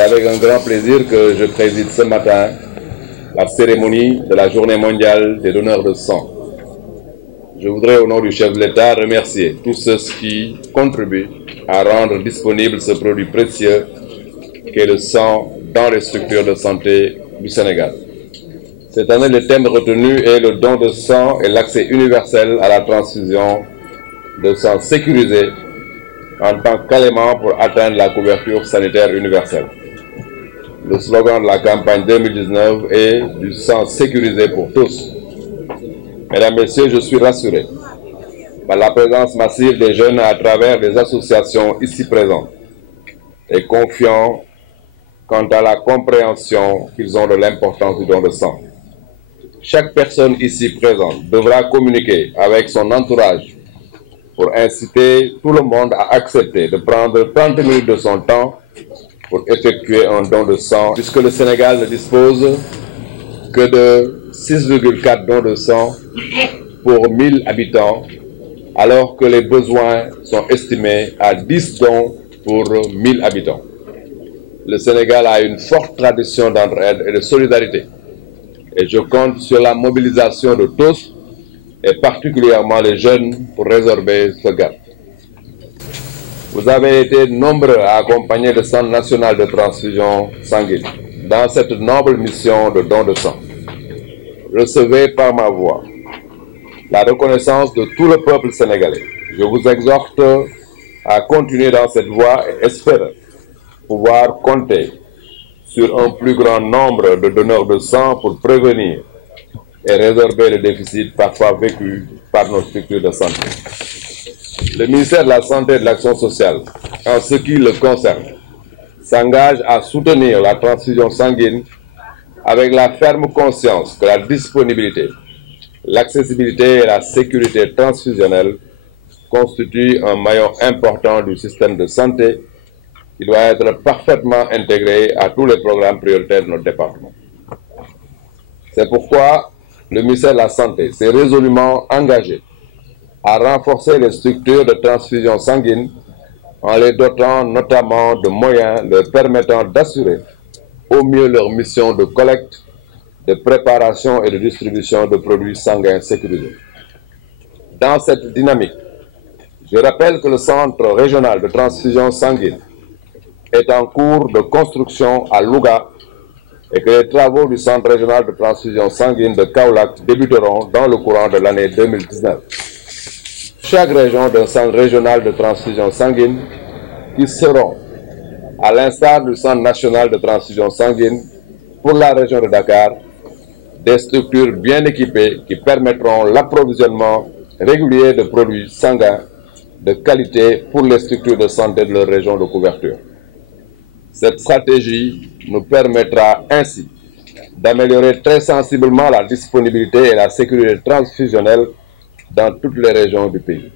C'est avec un grand plaisir que je préside ce matin la cérémonie de la Journée mondiale des donneurs de sang. Je voudrais, au nom du chef de l'État, remercier tous ceux qui contribuent à rendre disponible ce produit précieux qu'est le sang dans les structures de santé du Sénégal. Cette année, le thème retenu est le don de sang et l'accès universel à la transfusion de sang sécurisé en tant qu'élément pour atteindre la couverture sanitaire universelle. Le slogan de la campagne 2019 est « Du sang sécurisé pour tous ». Mesdames, Messieurs, je suis rassuré par la présence massive des jeunes à travers les associations ici présentes et confiant quant à la compréhension qu'ils ont de l'importance du don de sang. Chaque personne ici présente devra communiquer avec son entourage pour inciter tout le monde à accepter de prendre 30 minutes de son temps pour effectuer un don de sang, puisque le Sénégal ne dispose que de 6,4 dons de sang pour 1000 habitants, alors que les besoins sont estimés à 10 dons pour 1000 habitants. Le Sénégal a une forte tradition d'entraide et de solidarité, et je compte sur la mobilisation de tous, et particulièrement les jeunes, pour résorber ce gap. Vous avez été nombreux à accompagner le Centre national de transfusion sanguine dans cette noble mission de don de sang. Recevez par ma voix la reconnaissance de tout le peuple sénégalais. Je vous exhorte à continuer dans cette voie et espère pouvoir compter sur un plus grand nombre de donneurs de sang pour prévenir et résorber le déficit parfois vécu par nos structures de santé. Le ministère de la Santé et de l'Action sociale, en ce qui le concerne, s'engage à soutenir la transfusion sanguine avec la ferme conscience que la disponibilité, l'accessibilité et la sécurité transfusionnelle constituent un maillon important du système de santé qui doit être parfaitement intégré à tous les programmes prioritaires de notre département. C'est pourquoi le ministère de la Santé s'est résolument engagé à renforcer les structures de transfusion sanguine en les dotant notamment de moyens leur permettant d'assurer au mieux leur mission de collecte, de préparation et de distribution de produits sanguins sécurisés. Dans cette dynamique, je rappelle que le Centre régional de transfusion sanguine est en cours de construction à Louga et que les travaux du Centre régional de transfusion sanguine de Kaolack débuteront dans le courant de l'année 2019. Chaque région d'un centre régional de transfusion sanguine qui seront, à l'instar du Centre national de transfusion sanguine pour la région de Dakar, des structures bien équipées qui permettront l'approvisionnement régulier de produits sanguins de qualité pour les structures de santé de leur région de couverture. Cette stratégie nous permettra ainsi d'améliorer très sensiblement la disponibilité et la sécurité transfusionnelle dans toutes les régions du pays.